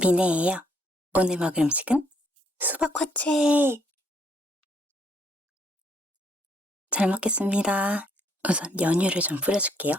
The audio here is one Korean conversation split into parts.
미네예요. 오늘 먹을 음식은 수박 화채. 잘 먹겠습니다. 우선 연유를 좀 뿌려줄게요.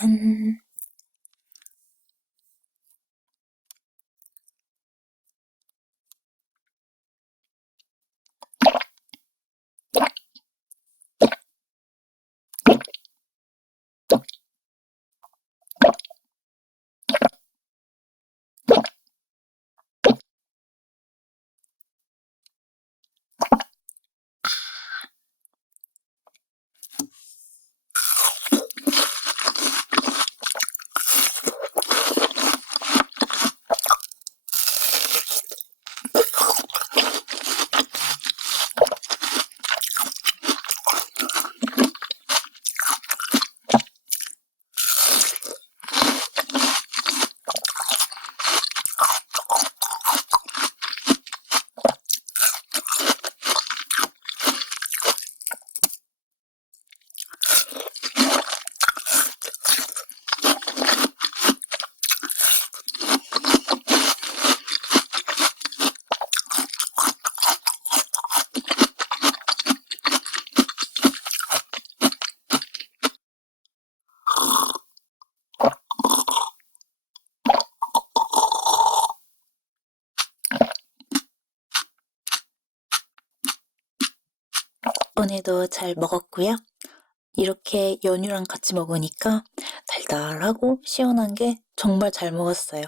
then 오늘도 잘 먹었고요. 이렇게 연유랑 같이 먹으니까 달달하고 시원한 게 정말 잘 먹었어요.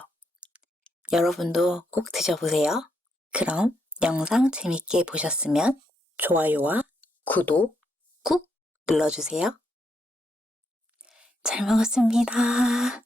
여러분도 꼭 드셔보세요. 그럼 영상 재밌게 보셨으면 좋아요와 구독 꾹 눌러주세요. 잘 먹었습니다.